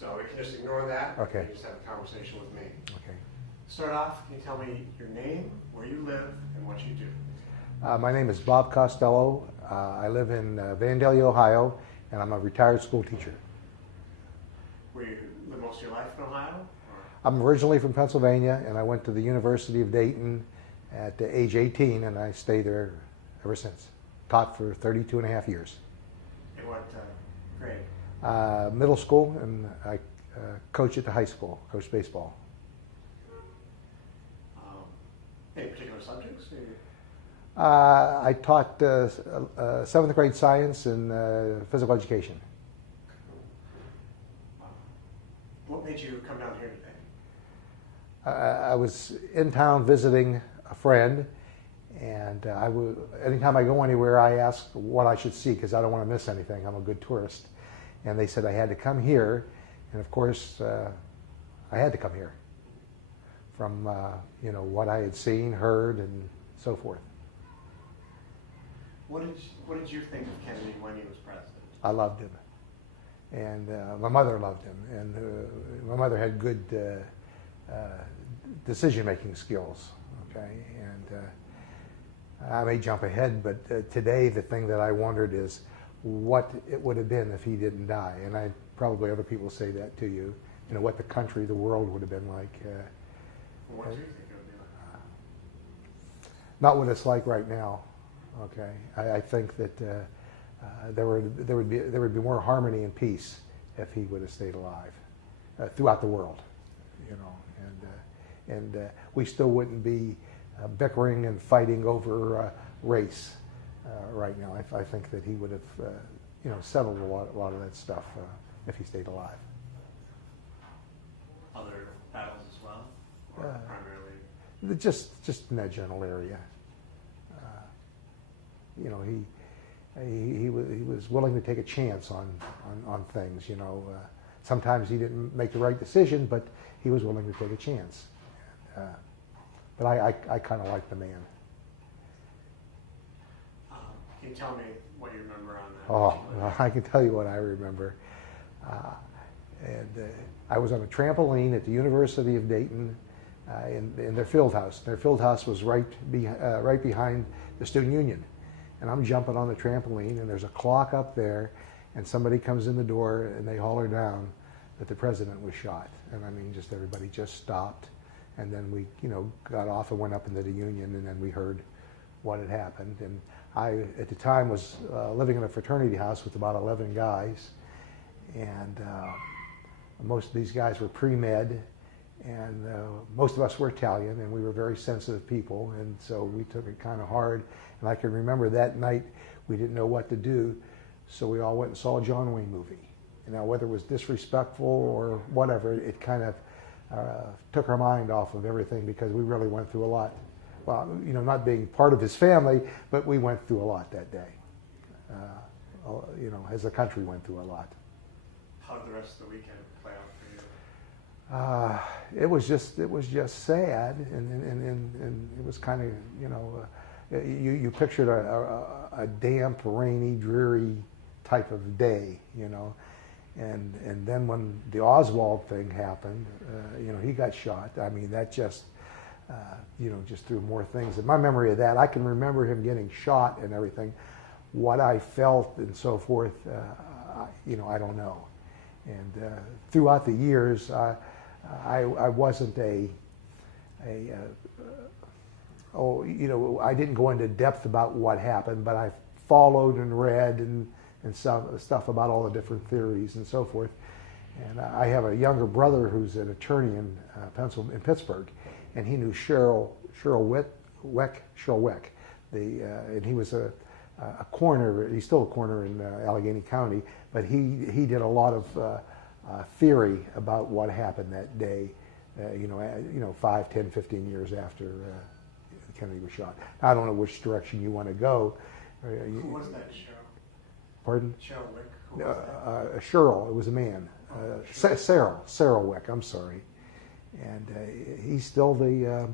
So we can just ignore that. Okay. And just have a conversation with me. Okay. Start off, can you tell me your name, where you live, and what you do? My name is Bob Costello. I live in Vandalia, Ohio, and I'm a retired school teacher. Were you live most of your life in Ohio? Or? I'm originally from Pennsylvania, and I went to the University of Dayton at age 18, and I stayed there ever since. Taught for 32 and a half years. In what grade? Middle school, and I coach at the high school, coach baseball. Any particular subjects? I taught 7th grade science and physical education. What made you come down here today? I was in town visiting a friend, and anytime I go anywhere, I ask what I should see because I don't want to miss anything. I'm a good tourist. And they said I had to come here, and of course, I had to come here from what I had seen, heard, and so forth. What did you think of Kennedy when he was president? I loved him, and my mother loved him, and my mother had good decision-making skills. Okay, and I may jump ahead, but today the thing that I wondered is what it would have been if he didn't die, and probably other people say that to you. You know what the country, the world would have been like. What do you think it would be like? Not what it's like right now. Okay, I think that there would be more harmony and peace if he would have stayed alive throughout the world, and we still wouldn't be bickering and fighting over race right now. I think that he would have settled a lot of that stuff if he stayed alive. Other battles as well, or primarily? Just in that general area. He was willing to take a chance on things. Sometimes he didn't make the right decision, but he was willing to take a chance. But I kind of like the man. Can you tell me what you remember on that? Oh, I can tell you what I remember. I was on a trampoline at the University of Dayton in their field house. Their field house was right behind the Student Union. And I'm jumping on the trampoline, and there's a clock up there, and somebody comes in the door, and they holler down that the president was shot. And I mean, just everybody just stopped. And then we, got off and went up into the Union, and then we heard what had happened. And I, at the time, was living in a fraternity house with about 11 guys. And most of these guys were pre-med, and most of us were Italian, and we were very sensitive people, and so we took it kind of hard. And I can remember that night we didn't know what to do, so we all went and saw a John Wayne movie. Now, whether it was disrespectful or whatever, it kind of took our mind off of everything because we really went through a lot. Well, not being part of his family, but we went through a lot that day. As a country went through a lot. How did the rest of the weekend play out for you? It was just sad, and it was kind of, you pictured a damp, rainy, dreary type of day, and then when the Oswald thing happened, he got shot. I mean, that just threw more things. In my memory of that, I can remember him getting shot and everything. What I felt and so forth, I don't know. And throughout the years, I wasn't I didn't go into depth about what happened, but I followed and read and some stuff about all the different theories and so forth. And I have a younger brother who's an attorney in Pittsburgh, and he knew Cheryl Weck, and he was a coroner. He's still a coroner in Allegheny County, but he did a lot of theory about what happened that day. 5, 10, 15 years after Kennedy was shot. I don't know which direction you want to go. Who was that, Cheryl? Pardon? Cheryl Wick. Who was that? Cheryl. It was a man. Sarah Wick. I'm sorry. And he's still the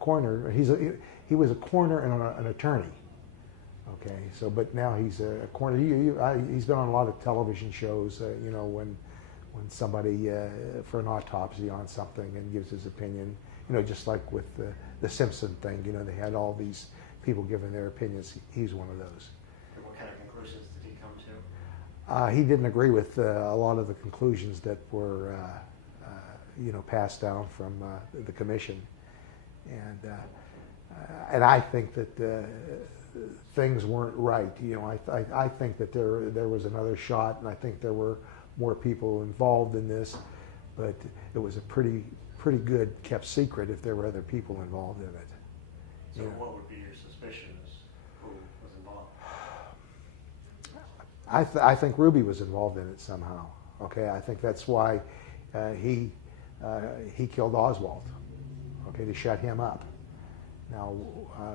coroner. He was a coroner and an attorney. Okay. So, but now he's a coroner. He's been on a lot of television shows. when somebody for an autopsy on something and gives his opinion. Just like with the Simpson thing. They had all these people giving their opinions. He's one of those. And what kind of conclusions did he come to? He didn't agree with a lot of the conclusions that were, passed down from the commission, and I think that things weren't right. I think that there was another shot, and I think there were more people involved in this, but it was a pretty good kept secret if there were other people involved in it. So what would be your suspicions? Who was involved? I think Ruby was involved in it somehow. Okay, I think that's why he killed Oswald. Okay, to shut him up. Now,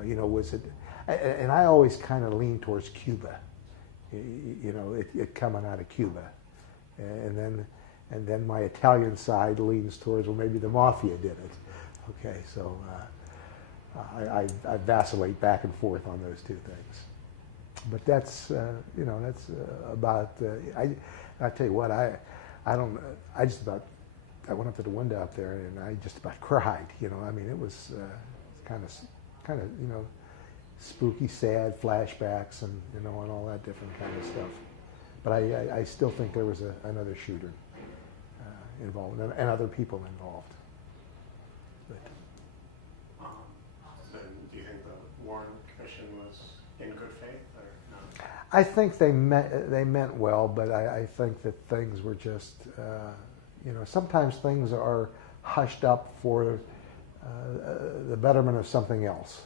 was it? And I always kind of lean towards Cuba. It coming out of Cuba, and then my Italian side leans towards, well, maybe the mafia did it. Okay, so I vacillate back and forth on those two things. But that's about. I tell you what, I went up to the window up there and I just about cried. I mean, it was kind of spooky, sad flashbacks and and all that different kind of stuff. But I still think there was another shooter involved and other people involved. But, so do you think the Warren Commission was in good faith or not? I think they meant well, but I think that things were just sometimes things are hushed up for the betterment of something else.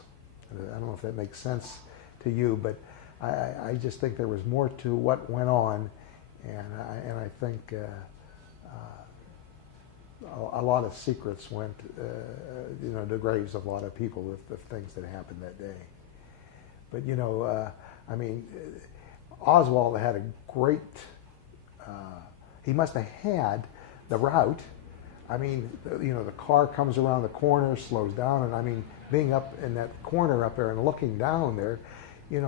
I don't know if that makes sense to you, but I just think there was more to what went on, and I think a lot of secrets went to the graves of a lot of people with the things that happened that day. But I mean, Oswald had a great. He must have had the route. I mean, the car comes around the corner, slows down, and I mean, being up in that corner up there and looking down there, when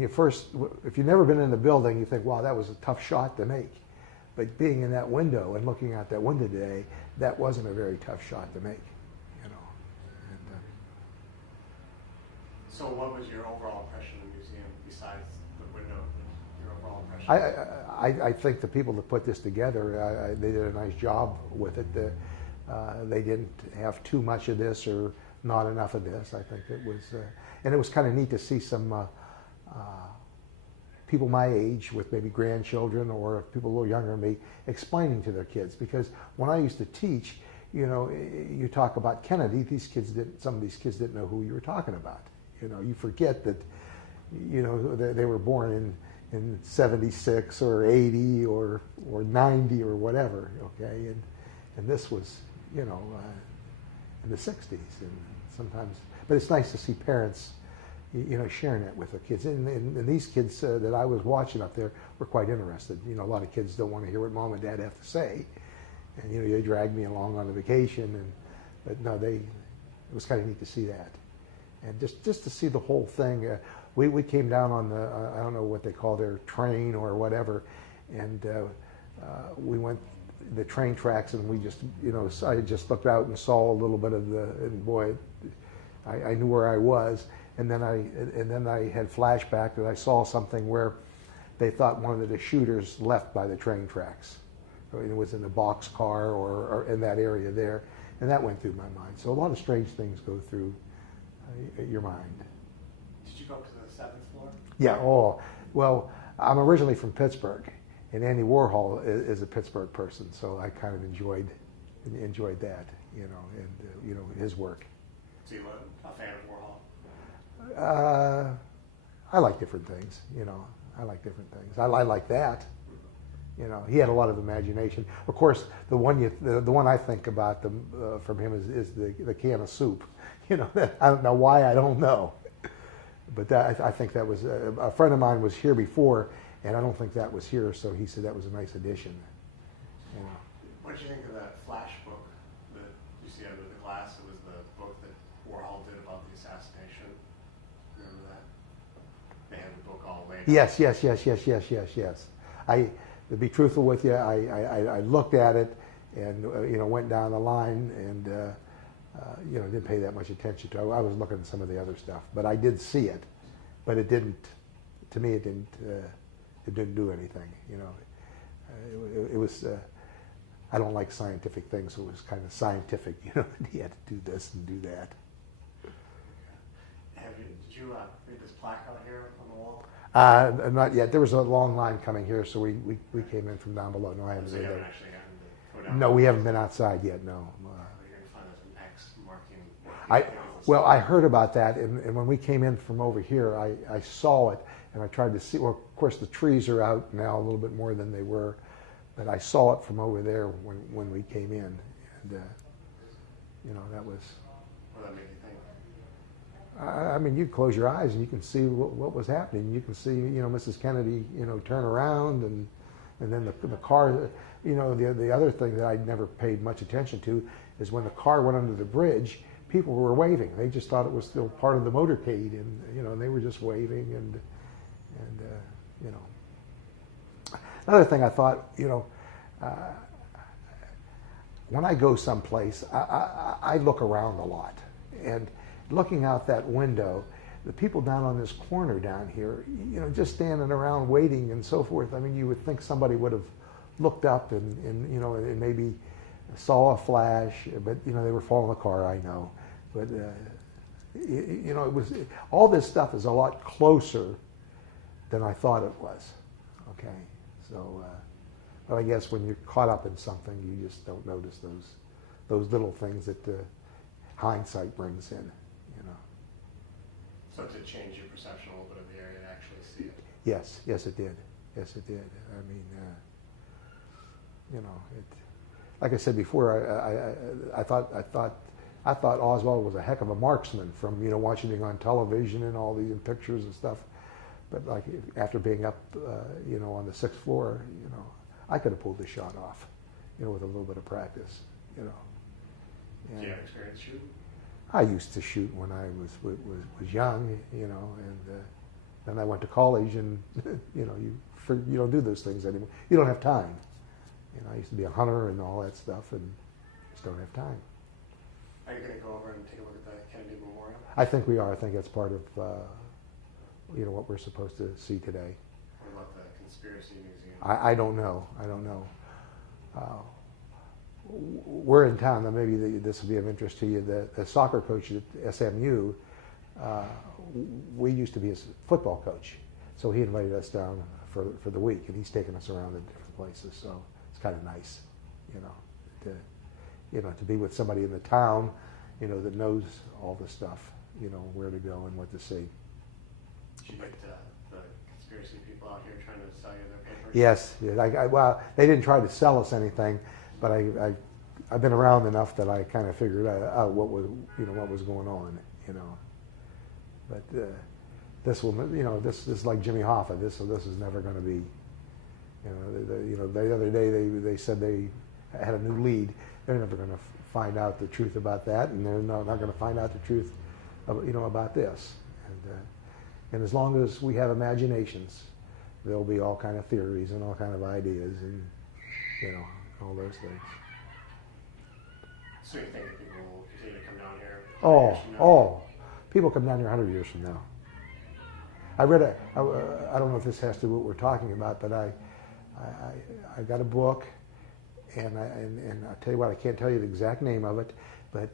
you first, if you've never been in the building, you think, wow, that was a tough shot to make. But being in that window and looking out that window today, that wasn't a very tough shot to make, And, so what was your overall impression of the museum besides the window? Your overall impression? I think the people that put this together, they did a nice job with it. They didn't have too much of this or not enough of this. I think it was, and it was kind of neat to see some people my age with maybe grandchildren or people a little younger than me explaining to their kids. Because when I used to teach, you talk about Kennedy, some of these kids didn't know who you were talking about. You forget that, they were born in 76 or 80 or 90 or whatever, okay? And this was, in the 60s. And sometimes, but it's nice to see parents, sharing it with their kids. And these kids that I was watching up there were quite interested. A lot of kids don't want to hear what mom and dad have to say. And, they dragged me along on the vacation. But no, it was kind of neat to see that. And just to see the whole thing. We came down on I don't know what they call their train or whatever, and we went the train tracks, and we just, I just looked out and saw a little bit of and boy, I knew where I was, and then I had flashback that I saw something where they thought one of the shooters left by the train tracks. It was in a box car or in that area there, and that went through my mind. So a lot of strange things go through your mind. Did you go up to the 7th floor? Yeah. Oh, well, I'm originally from Pittsburgh, and Andy Warhol is a Pittsburgh person, so I kind of enjoyed that, and his work. So you were a fan of Warhol? I like different things. I like different things. I like that. He had a lot of imagination. Of course, the one I think about from him is the can of soup. I don't know why, I don't know. But I think that was, a friend of mine was here before, and I don't think that was here, so he said that was a nice addition. What did you think of that flash book that you see under the glass? It was the book that Warhol did about the assassination. Remember that? They had the book all laid out. Yes. to be truthful with you, I looked at it and went down the line and didn't pay that much attention to it. I was looking at some of the other stuff, but I did see it, but it didn't. To me, it didn't do anything. It was. I don't like scientific things, so it was kind of scientific. He had to do this and do that. Did you read this plaque out here on the wall? Not yet. There was a long line coming here, so we came in from down below. No, I haven't So read you haven't that. actually gotten to go down? No, we haven't been outside yet. No. You're going to find there's an X marking. I heard about that, and when we came in from over here, I saw it, and I tried to see. Well, of course, the trees are out now a little bit more than they were, but I saw it from over there when we came in, and that was. What did that make you think? I mean, you close your eyes and you can see what was happening. You can see, Mrs. Kennedy, turn around, and then the car. The other thing that I never paid much attention to is when the car went under the bridge, people were waving. They just thought it was still part of the motorcade, and they were just waving, and Another thing I thought, when I go someplace, I look around a lot, and looking out that window, the people down on this corner down here, just standing around waiting and so forth. I mean, you would think somebody would have looked up and maybe saw a flash, but they were following the car. I know, but it was all this stuff is a lot closer than I thought it was. Okay, so but I guess when you're caught up in something, you just don't notice those little things that hindsight brings in. So to change your perception a little bit of the area and actually see it. Yes, it did. Yes, it did. I mean, like I said before, I thought Oswald was a heck of a marksman from watching him on television and all these pictures and stuff. But like after being up, on the 6th floor, I could have pulled the shot off, with a little bit of practice, Do you have experience shooting? I used to shoot when I was young, and then I went to college, and you don't do those things anymore. You don't have time. I used to be a hunter and all that stuff, and just don't have time. Are you going to go over and take a look at the Kennedy Memorial? I think we are. I think that's part of what we're supposed to see today. What about the Conspiracy Museum? I don't know. We're in town, and maybe this will be of interest to you. The soccer coach at SMU, we used to be his football coach, so he invited us down for the week, and he's taken us around to different places. So it's kind of nice, to be with somebody in the town, that knows all the stuff, where to go and what to see. Did you get the conspiracy people out here trying to sell you their papers? Yes. Well, they didn't try to sell us anything, but I've been around enough that I kind of figured out what was going on, But this will, this is like Jimmy Hoffa. This is never going to be, the other day they said they had a new lead. They're never going to find out the truth about that, and they're not going to find out the truth, about this. And as long as we have imaginations, there'll be all kind of theories and all kind of ideas, and all those things. So you think that people will continue to come down here? People come down here 100 years from now. I read I don't know if this has to do with what we're talking about, but I got a book, and I'll tell you what, I can't tell you the exact name of it, but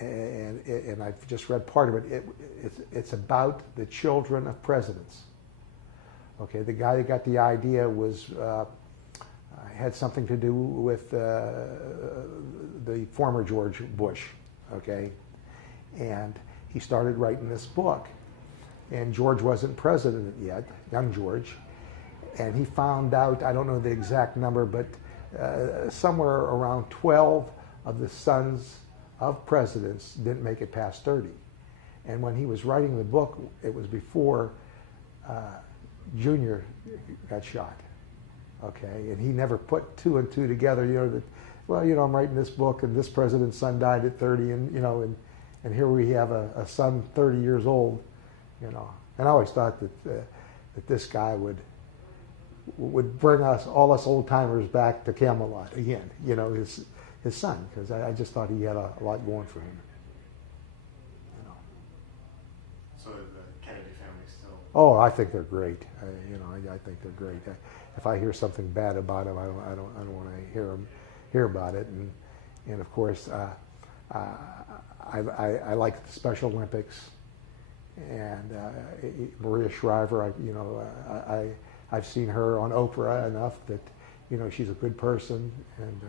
and I've just read part of it. It's about the children of presidents. Okay, the guy that got the idea was had something to do with the former George Bush. Okay, and he started writing this book, and George wasn't president yet, young George, and he found out, I don't know the exact number, but somewhere around 12 of the sons of presidents didn't make it past 30. And when he was writing the book, it was before Junior got shot. Okay, and he never put two and two together. I'm writing this book, and this president's son died at 30, and here we have a son 30 years old, And I always thought that this guy would, would bring all us old timers back to Camelot again. You know, his son, because I just thought he had a lot going for him. You know. So the Kennedy family still. Oh, I think they're great. I think they're great. If I hear something bad about them, I don't want to hear about it. And of course, I like the Special Olympics, and Maria Shriver. I've seen her on Oprah enough that she's a good person, and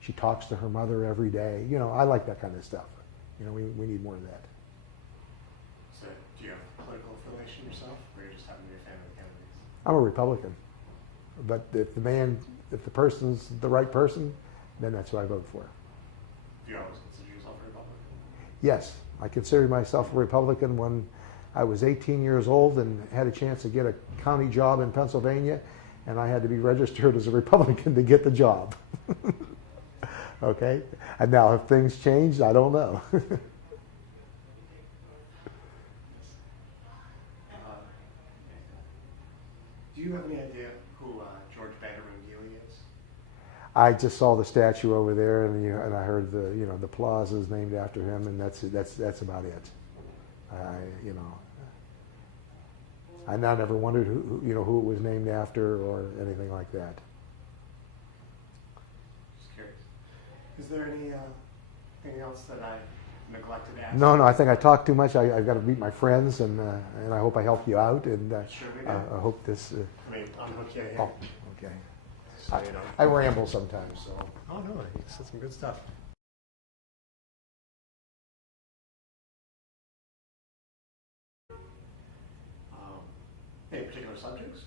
she talks to her mother every day. I like that kind of stuff. We need more of that. So, do you have a political affiliation yourself, or you just happen to be a fan of the Kennedys? I'm a Republican, but if the person's the right person, then that's who I vote for. Do you always consider yourself a Republican? Yes, I considered myself a Republican when I was 18 years old and had a chance to get a county job in Pennsylvania, and I had to be registered as a Republican to get the job. Okay? And now if things changed, I don't know. Do you have any idea who George Vanderbilt Dealey is? I just saw the statue over there, and I heard the plaza is named after him, and that's about it. I never wondered who it was named after or anything like that. Just curious. Is there anything else that I neglected to ask? No, I think I talked too much. I've got to meet my friends, and I hope I helped you out. And Sure we did. I hope this. Unhook you here. Oh, okay. So you know. I ramble sometimes, so. Oh no, you said some good stuff. Any particular subjects?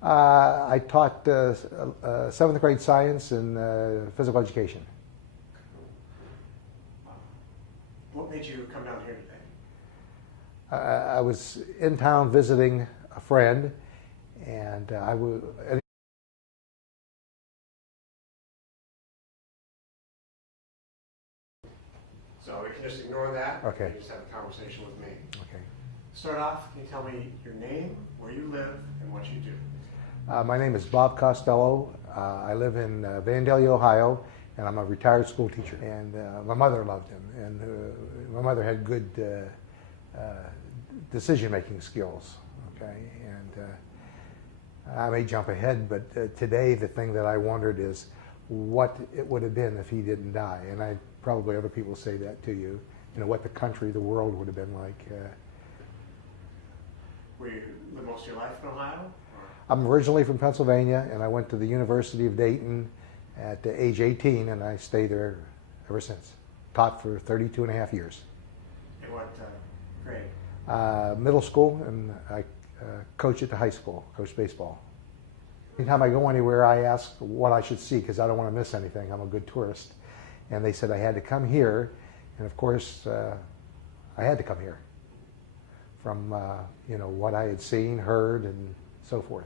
I taught 7th grade science and physical education. What made you come down here today? I was in town visiting a friend, and I was. So we can just ignore that. Okay. And just have a conversation with me. Okay. Start off, can you tell me your name, where you live, and what you do? My name is Bob Costello. I live in Vandalia, Ohio, and I'm a retired school teacher. And my mother loved him, and my mother had good decision-making skills. Okay, and I may jump ahead, but today the thing that I wondered is what it would have been if he didn't die. And I probably other people say that to you. What the country, the world would have been like. Were you lived most of your life in Ohio? Or? I'm originally from Pennsylvania, and I went to the University of Dayton at age 18, and I stayed there ever since. Taught for 32 and a half years. In what grade? Middle school, and I coach at the high school, coach baseball. Anytime I go anywhere, I ask what I should see, because I don't want to miss anything. I'm a good tourist. And they said I had to come here, and of course, I had to come here. From what I had seen, heard, and so forth.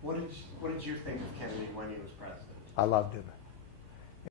What did you think of Kennedy when he was president? I loved him.